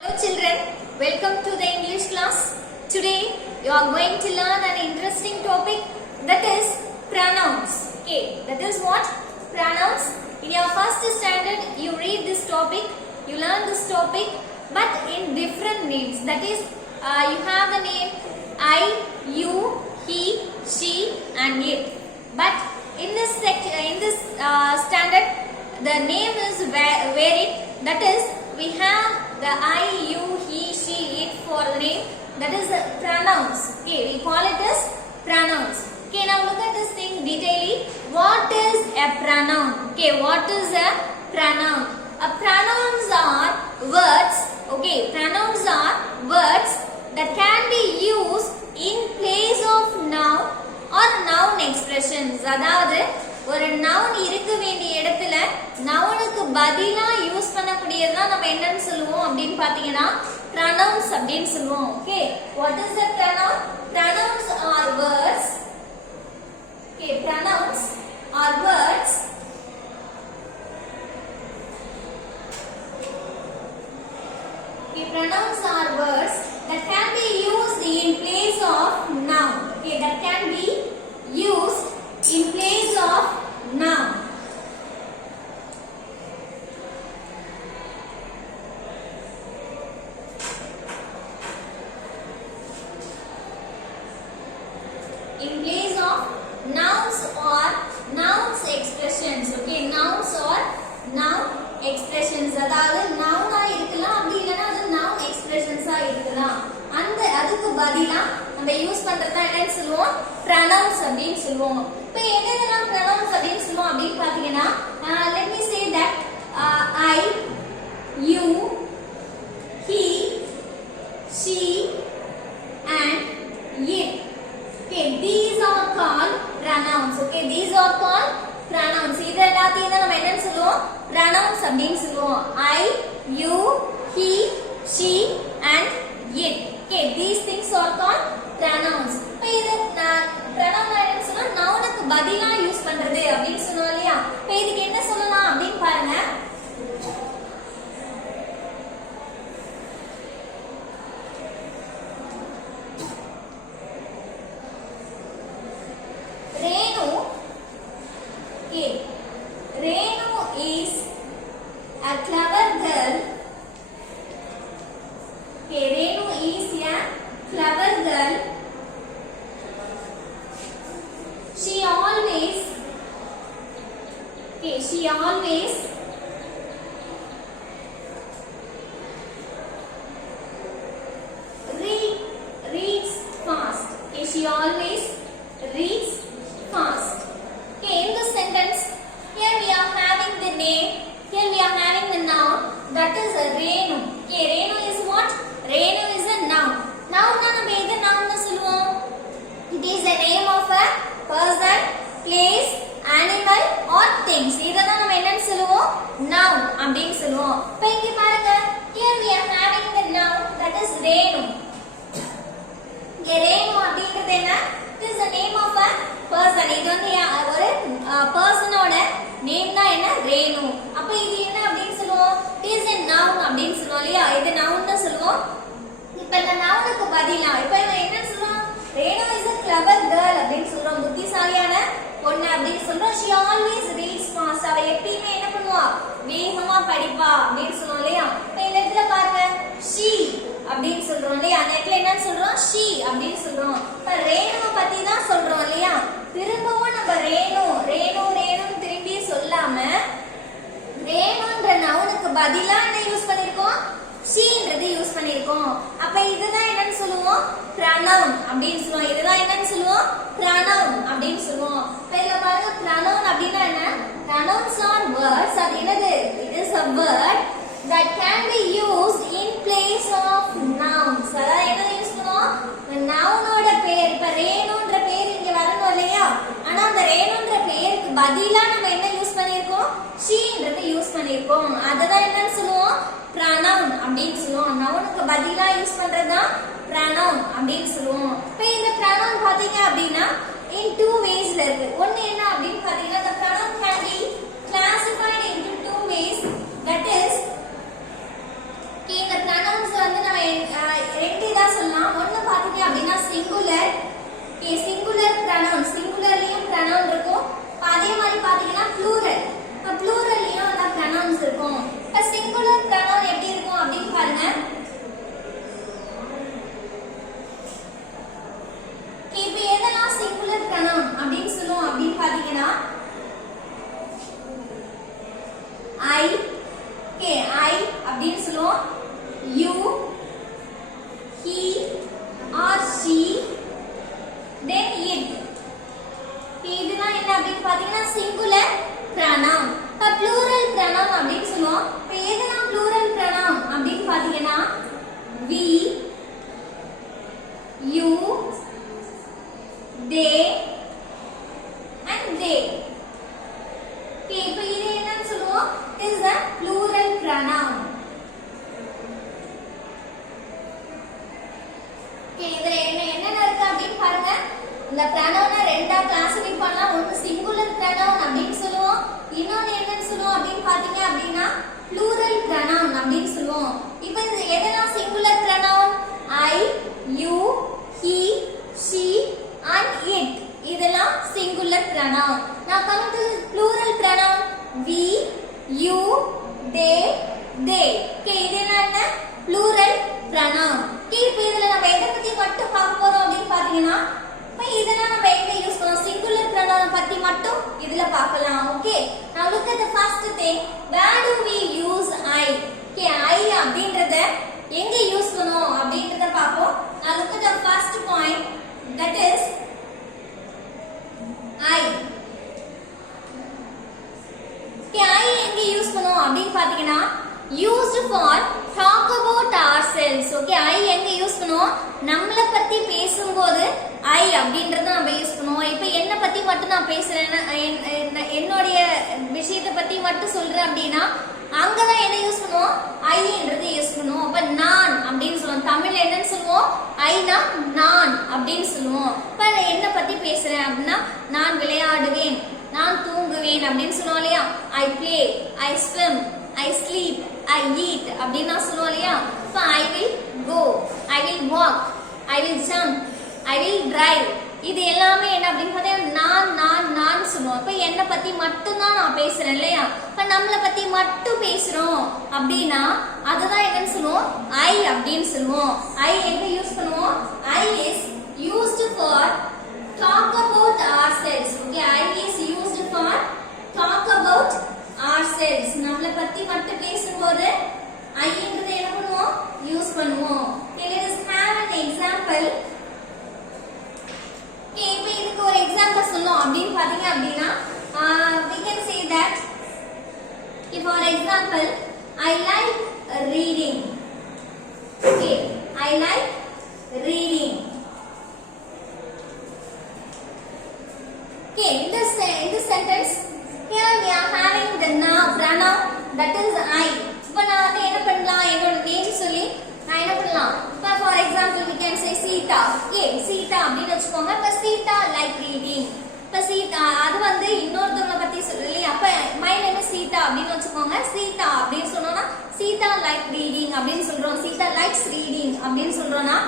Hello children, welcome to the English class. Today you are going to learn an interesting topic, that is pronouns. Okay, that is what? Pronouns. In your first standard you read this topic, you learn this topic, but in different names. That is you have the name I, you, he, she and it. But in this standard the name is varied. That is, we have the I, you, he, she, it for the name. That is pronouns. Okay, we call it as pronouns. Okay, now look at this thing detailedly. What is a pronoun? Okay, what is a pronoun? Pronouns are words. Okay, pronouns are words that can be used in place of noun or noun expressions. அதாவது ஒரு noun இருக்க வேண்டிய இடத்துல நவுனுக்கு பதிலா use பண்ணக்கூடியதா நம்ம என்னன்னு சொல்லுவோம் அப்படினு பாத்தீங்கன்னா pronouns அப்படினு சொல்லுவோம். Okay, what is the pronoun? Pronouns are words. Okay, pronouns are words pronouns are words that can be used in place of noun. Okay, that can be used in place of noun. In place of nouns or nouns expressions. Okay, nouns or noun expressions. அதாவது noun ஆ இருக்கலாம், அப்படி இல்லனா அது noun expressions ஆ இருக்கலாம். அந்த அதுக்கு பதிலா நம்ம யூஸ் பண்றதா என்னன்னு சொல்லுவோம்? pronouns அப்படினு சொல்லுவோம். இப்போ என்னெல்லாம் pronouns அப்படினு சொல்லுவோம் அப்படினு பாத்தீங்கன்னா let me say that I, you, he, she and it. Okay, these are called pronouns. Okay, these are called pronouns. இது எல்லாத்தையும் தான் நம்ம என்னன்னு சொல்லுவோம்? pronouns அப்படினு சொல்லுவோம். I, you, he, she and it. Okay, these things are called pronouns. இப்போ இது pronoun என்னன்னு சொன்னா நவுனுக்கு பதிலா யூஸ் பண்றது அப்படினு சொல்லுவோம் இல்லையா? இப்போ இதுக்கு என்ன சொல்லலாம் அப்படினு பாருங்க. Renu. Okay, Renu is a clever girl. Okay, Renu is a clever girl. She always reads fast. Okay, she always reads fast. Okay, in this sentence, here we are having the name, here we are having the noun, that is a Renu. Okay, Renu is what? Renu is a noun. Noun na நம்ம எது noun னு சொல்லுவோம்? It is the name of a person, place, animal or things. இததான் நம்ம என்னன்னு சொல்லுவோம்? noun அப்படினு சொல்லுவோம். இப்போ இங்க பாருங்க, here we are having the noun, that is Renu. இங்க Renu அப்படிங்கிறது என்ன? It is the name of a person. இது வந்து ஒரு பர்சனோட நேம் தான் என்ன? Renu. அப்ப இது என்ன அப்படினு சொல்லுவோம்? It is a noun அப்படினு சொல்லுவோம் இல்லையா? இது noun னு சொல்லுவோம். இப்ப இந்த நவுனுக்கு பதிலா இப்ப என்ன சொல்றோம்? Renu is a clever girl அப்படினு சொல்றோம். புத்திசாலியான பொண்ணு அப்படினு சொல்றோம். She always reads fast. அவ எப்பவுமே என்ன பண்ணுவா? வேகமா படிப்பா அப்படினு சொல்றோம் இல்லையா? இப்ப இந்த இடத்துல பாருங்க, she அப்படினு சொல்றோம் இல்லையா? அந்த இடத்துல என்ன சொல்றோம்? she அப்படினு சொல்றோம். இப்ப ரேணுவை பத்தி தான் சொல்றோம் இல்லையா? திரும்பவும் நம்ம ரேணு திரும்பி சொல்லாம ரேணுன்ற நவுனுக்கு பதிலா என்ன யூஸ் பண்ணிருக்கோம்? sheன்றது யூஸ் பண்ணிருக்கோம். அப்ப இதுதான் என்னன்னு சொல்லுவோம்? pronoun அப்படினு சொல்லுவோம். இதுதான் என்னன்னு சொல்லுவோம்? pronoun அப்படினு சொல்லுவோம். இப்ப இதுல பாருங்க, pronoun அப்படினா என்ன? pronouns are words. அது என்னது? It is a word that can be used in place of nouns. அதாவது என்ன யூஸ் பண்ணுவோம்? நவுனோட பேர், இப்ப ரேணுன்ற பேர் இங்க வரணும் இல்லையா? ஆனா அந்த ரேணுன்ற பேருக்கு பதிலா நம்ம என்ன யூஸ் பண்ணிருக்கோம்? sheன்றது யூஸ் பண்ணிருக்கோம். அதுதான் என்னன்னு சொல்லுவோம்? pronoun அப்படினு சொல்லுவோம். நவுனுக்கு பதிலா யூஸ் பண்றதுதான் pronoun அப்படினு சொல்லுவோம். இப்போ இந்த pronoun பாத்தீங்க அப்படினா in two ways ல இருக்கு. ஒன்னு என்ன அப்படினு பாத்தீங்கன்னா, the pronoun can be classified into two ways. That is, okay, the pronouns இந்த pronoun ரெண்டா கிளாசிஃபை பண்ணலாம். ஒன்னு சிங்குலர் pronoun அப்படினு சொல்லுவோம். இன்னொன்னு என்னன்னு சொல்லுவோம் அப்படினு பாத்தீங்க அப்படினா plural pronoun அப்படினு சொல்லுவோம். இப்போ இது எதெல்லாம் singular pronoun? I, you, he, she and it. இதெல்லாம் singular pronoun. Now coming to plural pronoun, we, you, they, they. Okay, இதெல்லாம் என்ன? plural pronoun. Okay, இப்போ இதல நம்ம எதை பத்தி மட்டும் பார்க்க போறோம் அப்படினு பாத்தீங்கன்னா இப்போ இதெல்லாம் நம்ம எங்க யூஸ் பண்ணோம்? singular pronoun பத்தி மட்டும் இதுல பார்க்கலாம். Okay, now look at the first thing. Where do we use I? Okay, I அப்படிங்கறத எங்க யூஸ் பண்ணோம் அப்படிங்கறத பாப்போம். Now look at the first point, that is I. Okay, I எங்க யூஸ் பண்ணோம் அப்படினு பாத்தீங்கன்னா used for talk about ourselves. Okay, I எங்க யூஸ் பண்ணுவோம்? நம்மள பத்தி பேசும்போது I அப்படின்றத நம்ம யூஸ் பண்ணுவோம். இப்போ என்ன பத்தி மட்டும் நான் பேசுறேன், என்னோட விஷயத்தை பத்தி மட்டும் சொல்றேன் அப்படினா அங்கதான் என்ன யூஸ் பண்ணுவோம்? I என்றது யூஸ் பண்ணுவோம். அப்ப நான் அப்படினு சொல்லுவோம். தமிழ்ல என்னன்னு சொல்லுவோம்? ஐனா நான் அப்படினு சொல்லுவோம். இப்ப என்ன பத்தி பேசுறேன் அப்படினா நான் விளையாடுவேன், நான் தூங்குவேன் அப்படினு சொல்லுவோம் இல்லையா? I play, I swim, I sleep, I eat அப்படினா சொல்லுவோம் இல்லையா? So I will go, I will walk, I will jump, I will drive. இது எல்லாமே என்ன அப்படினு பார்த்தா நான் சொல்லுவோம். இப்போ என்ன பத்தி மட்டும் தான் நான் பேசுறேன் இல்லையா? இப்போ நம்மள பத்தி மட்டும் பேசுறோம் அப்படினா அதுதான் என்னன்னு சொல்லுவோம்? I அப்படினு சொல்லுவோம். I எங்க யூஸ் பண்ணுவோம்? I is used for talk about ourselves. Okay, I is used for talk about ourselves. நம்மள பத்தி மட்டும் பேசும்போது I ன்றது என்ன பண்ணுவோம்? யூஸ் பண்ணுவோம். Okay, let us have an example. Okay, இப்போ இதுக்கு ஒரு எக்ஸாம்பிள் சொல்லணும் அப்படினு பாத்தீங்க அப்படினா we can say that, for example, I like reading. Okay, I like reading. Okay, in this sentence here we are having the pronoun, that is I. இப்போ நான் வந்து என்ன பண்ணலாம்? என்னோட நேம் சொல்லி நான் என்ன பண்ணலாம்? இப்போ for example we can say Sita. Okay, Sita அப்படினு வெச்சுக்கோங்க. இப்போ Sita like reading. இப்போ Sita அது வந்து இன்னொருத்தவங்க பத்தி சொல்லி அப்ப my name is Sita அப்படினு வெச்சுக்கோங்க. Sita அப்படினு சொன்னோம்னா Sita like reading அப்படினு சொல்றோம். Sita likes reading அப்படினு சொல்றோம்னா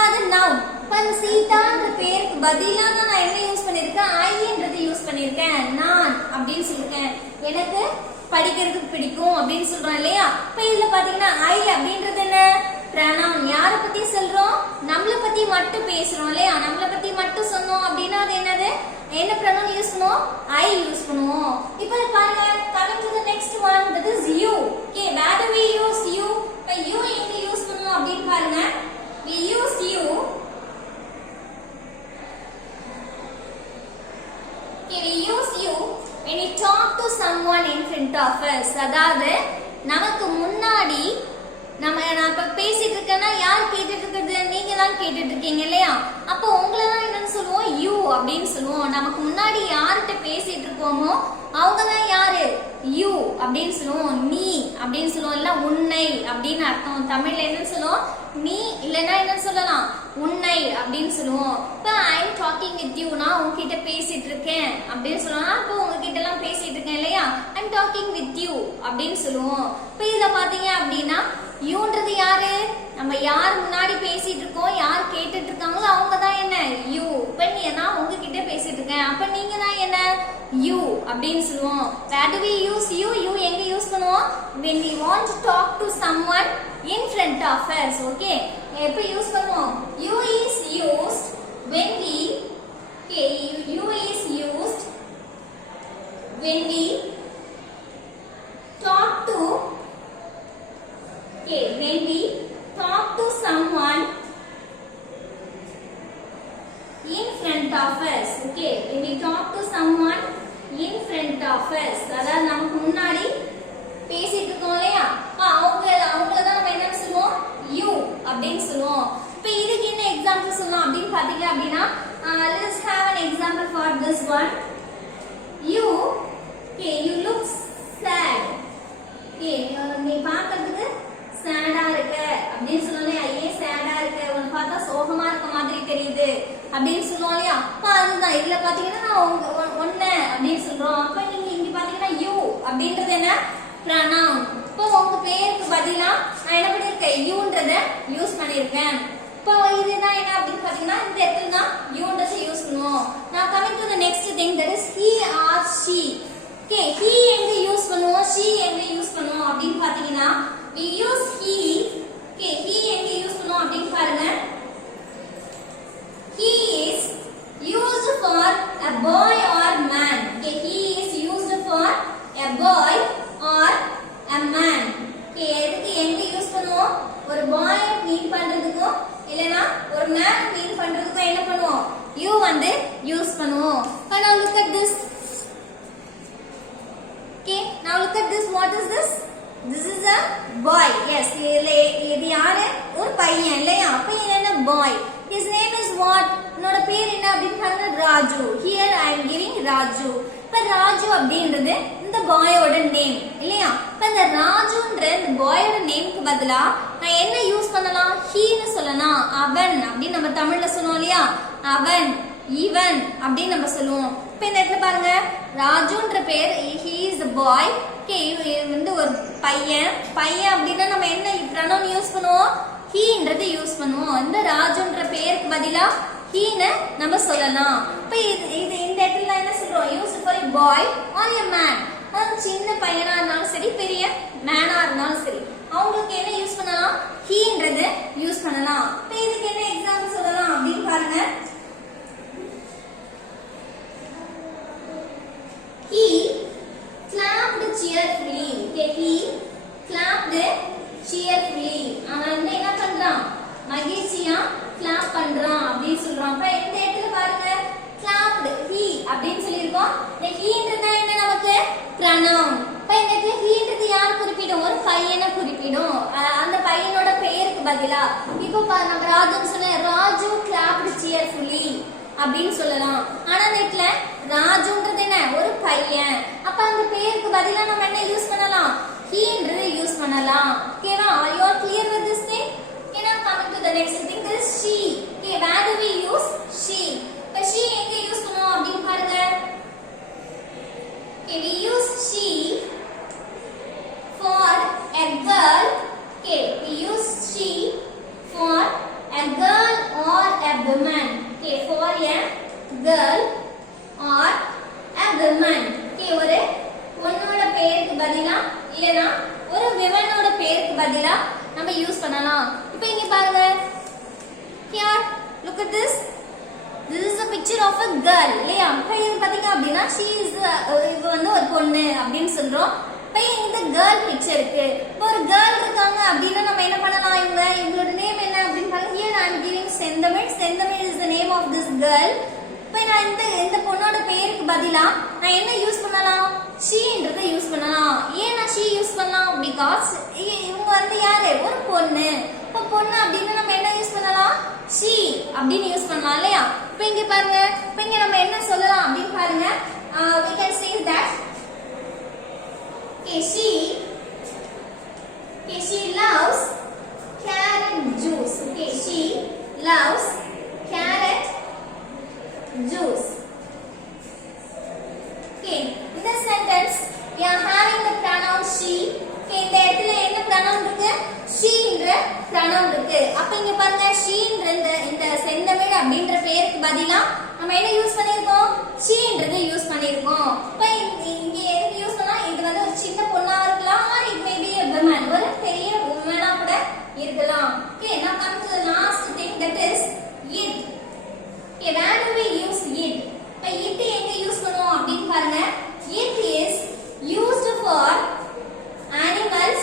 அது noun. இப்போ சீதான்ற பேருக்கு பதிலா நான் என்ன யூஸ் பண்ணிருக்கேன்? I என்றது யூஸ் பண்ணிருக்கேன். நான் அப்படினு சொல்லிருக்கேன். எனக்கு படிக்கிறதுக்கு பிடிக்கும் அப்படினு சொல்றோம் இல்லையா? இப்போ இதுல பாத்தீங்கன்னா I அப்படின்றது என்ன? pronoun. யாரை பத்தி சொல்றோம்? நம்மள பத்தி மட்டும் பேசுறோம் இல்லையா? நம்மள பத்தி மட்டும் சொன்னோம் அப்படினா அது என்னது? என்ன pronoun யூஸ் பண்ணுவோம்? I யூஸ் பண்ணுவோம். இப்போ பாருங்க, coming to the next one, that is you. Okay, where do we use you? இப்போ you எங்க யூஸ் பண்ணுவோம் அப்படினு பாருங்க. We use you. Okay, we use you when we talk to someone in front of us. அதாவது நமக்கு முன்னாடி நான் இப்ப பேசிட்டு இருக்கேன்னா யார் கேட்டுட்டு இருக்கிறது? நீங்க தான் கேட்டுட்டு இருக்கீங்க இல்லையா? அப்போ உங்களை தான் என்னன்னு சொல்லுவோம்? யூ அப்படின்னு சொல்லுவோம். நமக்கு முன்னாடி யார்கிட்ட பேசிட்டு இருக்கோமோ அவங்க தான் யாரு? யூ அப்படின்னு சொல்லுவோம். நீ அப்படின்னு சொல்லுவோம். இல்ல உன்னை அப்படின்னு அர்த்தம். தமிழ்ல என்னன்னு சொல்லுவோம்? நீ இல்லைன்னா என்ன சொல்லலாம்? உன்னை அப்படின்னு சொல்லுவோம். இப்போ I am talking with you, நான் உங்ககிட்ட பேசிட்டு இருக்கேன் அப்படின்னு சொல்லலாம். இப்போ உங்ககிட்ட எல்லாம் பேசிட்டு இருக்கேன் இல்லையா? I am talking with you அப்படின்னு சொல்லுவோம். இப்போ இத பாத்தீங்க அப்படின்னா யூன்றது யாரு? நம்ம யார் முன்னாடி பேசிட்டு இருக்கோம், யார் கேட்டுட்டு இருக்காங்களோ அவங்க தான் என்ன? யூ. இப்போ நான் உங்ககிட்ட பேசிட்டு இருக்கேன், அப்ப நீங்க தான் என்ன? யூ அப்படின்னு சொல்லுவோம். Where do we use you? You எங்க யூஸ் பண்ணுவோம்? When we want to talk to someone in front of us. Okay, எப்ப யூஸ் பண்ணுவோம்? You is used when we, okay, you is used when we talk to, okay, when we talk to someone in front of us. Okay, when we talk to someone in front of us, அதாவது நமக்கு முன்னாடி பேசிட்டு இருக்கோம் இல்லையா? அப்ப அவங்கள தான் நம்ம என்ன சொல்லுவோம்? யூ அப்படின்னு சொல்லுவோம். இப்போ இதுக்கு என்ன எக்ஸாம்பிள் சொல்லலாம் அப்படின்னு பாத்தீங்க அப்படின்னா let us have an example for this one. You, okay, you look sad. Okay, நீ பார்க்கிறதுக்கு சேடா இருக்க அப்படின்னு சொல்லலே. ஐயே சேடா இருக்க, உன்னை பார்த்தா சோகமா இருக்க மாதிரி தெரியுது அப்படின்னு சொல்லுவோம் இல்லையா? அதுதான் இதுல பாத்தீங்கன்னா நான் ஒண்ணு அப்படின்னு சொல்றோம். அப்ப நீங்க இங்க பாத்தீங்கன்னா யூ அப்படின்றது என்ன? pronoun. இப்போ உங்க பேருக்கு பதிலா நான் என்ன பண்ணிருக்கேன்? யூன்றத யூஸ் பண்ணிருக்கேன். இப்போ இதுதான் என்ன அப்படின்னு பாத்தீங்கன்னா இந்த இடத்துல தான் யூன்றத யூஸ் பண்ணுவோம். Now coming to the next thing, that is he or she. Okay, he எங்க யூஸ் பண்ணுவோம், she எங்க யூஸ் பண்ணுவோம் அப்படின்னு பாத்தீங்கன்னா we use he. Okay, he எங்க யூஸ் பண்ணுவோம் அப்படின்னு பாருங்க. He is used for a boy or man. Okay, he is used for a boy or a man. Okay, எதுக்கு எங்க யூஸ் பண்ணுவோம்? ஒரு boy மீன் பண்றதுக்கும் இல்லனா ஒரு man மீன் பண்றதுக்கும் என்ன பண்ணுவோம்? you வந்து யூஸ் பண்ணுவோம். Now look at this. Okay, now look at this. What is this? This is a boy. Yes, இது யாரு? ஒரு பையன் இல்லையா? அப்ப என்ன boy? His name is what? என்னோட பேர் என்ன அப்படின்னு பாருங்க, Raju. Here I am giving Raju. இப்ப ராஜு அப்படின்றது இந்த பாயோட நேம் இல்லையா? இப்ப இந்த ராஜுன்ற இந்த பாயோட நேம்க்கு பதிலா நான் என்ன யூஸ் பண்ணலாம்? ஹீன்னு சொல்லலாம். அவன் அப்படின்னு நம்ம தமிழ்ல சொல்லுவோம் இல்லையா? அவன், இவன் அப்படின்னு நம்ம சொல்லுவோம். இப்ப இந்த இடத்துல பாருங்க, ராஜுன்ற பேர் he is a boy. Okay, வந்து ஒரு பையன். பையன் அப்படின்னா நம்ம என்ன pronoun யூஸ் பண்ணுவோம்? ஹீன்றது யூஸ் பண்ணுவோம். இந்த ராஜுன்ற பேருக்கு பதிலா ஹீன்னு நம்ம சொல்லலாம். இப்ப இது இந்த இடத்துல என்ன சொல்றோம்? Use for a boy or a man. சின்ன பையனா இருந்தாலும் சரி, பெரிய மேனா இருந்தாலும் சரி, அவங்களுக்கு என்ன யூஸ் பண்ணலாம்? ஹீன்றது யூஸ் பண்ணலாம். இப்ப இதுக்கு என்ன எக்ஸாம்பிள் சொல்லலாம் அப்படின்னு பாருங்க. He clapped cheerfully. Okay, he clapped cheerfully. அவன் வந்து என்ன பண்றான்? மகிழ்ச்சியா clap பண்றான் அப்படின்னு சொல்றான். அப்ப இந்த இடத்துல பாருங்க, clapped he அப்படின்னு சொல்லிருக்கோம். இந்த heன்றது என்ன நமக்கு? pronoun. இப்ப இந்த இடத்துல heன்றது யார் குறிப்பிடும்? ஒரு பையனை குறிப்பிடும். அந்த பையனோட பெயருக்கு பதிலா இப்போ நம்ம ராஜுன்னு சொன்ன ராஜு clapped cheerfully அப்படின்னு சொல்லலாம். ஆனா இந்த இடத்துல ராஜுன்றது என்ன? ஒரு பையன். அப்ப அந்த பெயருக்கு பதிலா நம்ம என்ன யூஸ் பண்ணலாம்? ஹீன்றது யூஸ் பண்ணலாம். ஓகேவா? Are you all clear with this thing? Okay, now coming to the next thing, this is she. Okay, where do we use she? இப்ப she எங்க யூஸ் பண்ணுவோம் அப்படின்னு பாருங்க. Okay, we use she for a girl. Okay, we use she for a girl or a woman. Okay, for a girl or a woman. Okay, ஒரு பொண்ணோட பேருக்கு பதிலா இல்லனா ஒரு விமனோட பேருக்கு பதிலா நம்ம யூஸ் பண்ணலாம். இப்போ இங்க பாருங்க, here look at this. This is a picture of a girl. இல்லையா? இப்போ இது பாத்தீங்க அப்படின்னா she is இது வந்து ஒரு பொண்ணு அப்படின்னு சொல்றோம். இப்போ இந்த girl picture இருக்கு. இப்போ ஒரு girl இருக்காங்க அப்படின்னா நம்ம என்ன பண்ணலாம்? இவங்களோட நேம் என்ன அப்படின்னு பாருங்க. Here I am giving செந்தமிழ். செந்தமிழ் is the name of this girl. இப்போ நான் இந்த பொண்ணோட பேருக்கு பதிலா நான் என்ன யூஸ் பண்ணலாம்? sheன்றதை யூஸ் பண்ணலாம். ஏன் நான் she யூஸ் பண்ணலாம்? because இவங்க வந்து யாரு? ஒரு பொண்ணு. இப்போ பொண்ணு அப்படின்னு நம்ம என்ன யூஸ் பண்ணலாம்? she அப்படின்னு யூஸ் பண்ணலாம் இல்லையா? இப்போ இங்க பாருங்க, இப்போ இங்க நம்ம என்ன சொல்லலாம் அப்படின்னு பாருங்க. We can say that she loves carrot juice. Okay, she loves carrot juice. Okay, in the sentence we are having the pronoun she. Okay, இந்த இடத்துல என்ன pronoun இருக்கு? she என்ற pronoun இருக்கு. அப்ப இங்க பாருங்க, she என்ற இந்த செந்தமிழ் அப்படிங்கற பேருக்கு பதிலா நம்ம என்ன யூஸ் பண்ணிருக்கோம்? she என்றதை யூஸ் பண்ணிருக்கோம். இப்ப இங்க எதுக்கு யூஸ் பண்ணா? இது வந்து ஒரு சின்ன பொண்ணா இருக்கலாம், or it may be a woman, ஒரு பெரிய woman-ஆ கூட இருக்கலாம். Okay, now come to the last thing, that is it. Okay, where do we use it? இப்ப it எங்க யூஸ் பண்ணுவோம் அப்படின்னு பாருங்க. It is used for animals.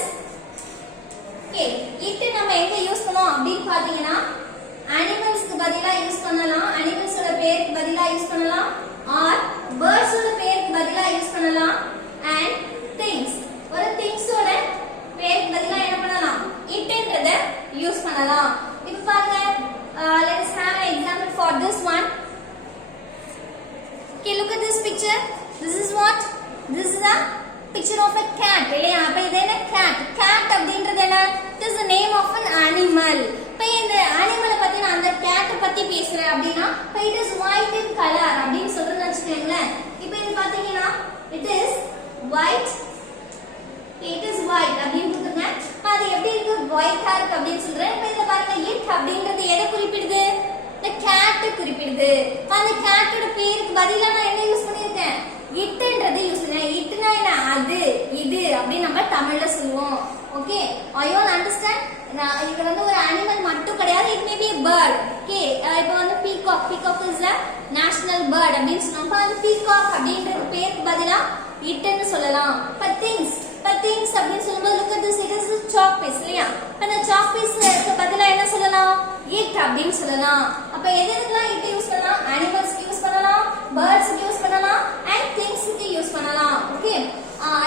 Okay, it நம்ம எங்க யூஸ் பண்ணுவோம் அப்படின்னு பாத்தீங்கன்னா animalsக்கு பதிலா யூஸ் பண்ணலாம். animalsோட பேருக்கு பதிலா யூஸ் பண்ணலாம், or birdsோட பேருக்கு பதிலா யூஸ் பண்ணலாம், and things, ஒரு thingsோட பேருக்கு பதிலா என்ன பண்ணலாம்? itன்றத யூஸ் பண்ணலாம். இப்போ பாருங்க, let us have an example for this one. Okay, look at this picture. This is what? This is a picture of a cat. இல்லையா? அப்ப இது என்ன? cat. cat அப்படின்றது என்ன? It is the name of an animal. இப்ப இந்த animal பத்தி நான் அந்த cat பத்தி பேசுறேன் அப்படின்னா it is white in color அப்படின்னு சொல்றேன்னு வச்சுக்கோங்களேன். இப்போ இது பாத்தீங்கன்னா it is white அப்படின்னு கொடுத்துங்க. அது எப்படி இருக்கு white-ஆ இருக்கு அப்படின்னு சொல்றேன். இப்போ இதுல பாருங்க it அப்படிங்கிறது எதை குறிப்பிடுது? the cat குறிப்பிடுது. அந்த catோட பேருக்கு பதிலா நான் என்ன யூஸ் பண்ணிருக்கேன்? itன்றது யூஸ் பண்ணேன். itனா என்ன? அது இது அப்படி நம்ம தமிழ்ல சொல்லுவோம். Okay, are you all understand? இது வந்து ஒரு அனிமல் மட்டும் கிடையாது, it may be a bird. Okay, இப்போ வந்து peacock is a national bird அப்படின்னு சொன்னோம். அந்த peacock அப்படின்ற பேருக்கு பதிலா itன்னு சொல்லலாம். but things அப்படின்னு சொல்லும்போது look at this, it is a chalk piece இல்லையா? அந்த chalk piece பதிலா என்ன சொல்லலாம்? it அப்படின்னு சொல்லலாம். அப்ப எதுக்கெல்லாம் it யூஸ் பண்ணலாம்? animals க்கு யூஸ் பண்ணலாம், birds க்கு யூஸ் பண்ணலாம், and things க்கு யூஸ் பண்ணலாம். Okay,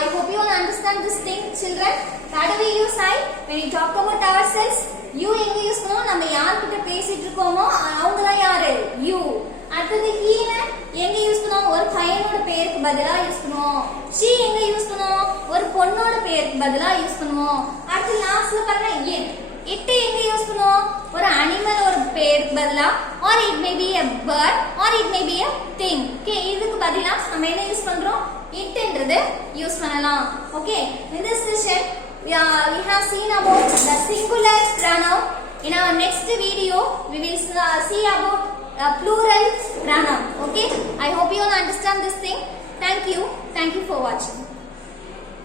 I hope you all understand this thing, children. What do we use I when we talk about ourselves? You எங்க யூஸ் பண்ணுவோம்? நம்ம யார்கிட்ட பேசிட்டு இருக்கோமோ அவங்க தான் யாரு? you. அடுத்தது he எங்க யூஸ் பண்ணுவோம்? ஒரு பையனோட பேருக்கு பதிலா யூஸ் பண்ணுவோம். she எங்க யூஸ் பண்ணுவோம்? ஒரு பொண்ணோட பேருக்கு பதிலா யூஸ் பண்ணுவோம். அடுத்து லாஸ்ட்ல பாருங்க it எங்க யூஸ் பண்ணுவோம்? ஒரு அனிமலோட பேருக்கு பதிலா, or it may be a bird, or it may be a thing. Okay, இதுக்கு பதிலா நம்ம என்ன யூஸ் பண்றோம்? itன்றது யூஸ் பண்ணலாம். Okay, in this session we have seen about the singular pronoun. In our next video we will see about plural pronoun. Okay, I hope you all understand this thing. Thank you for watching.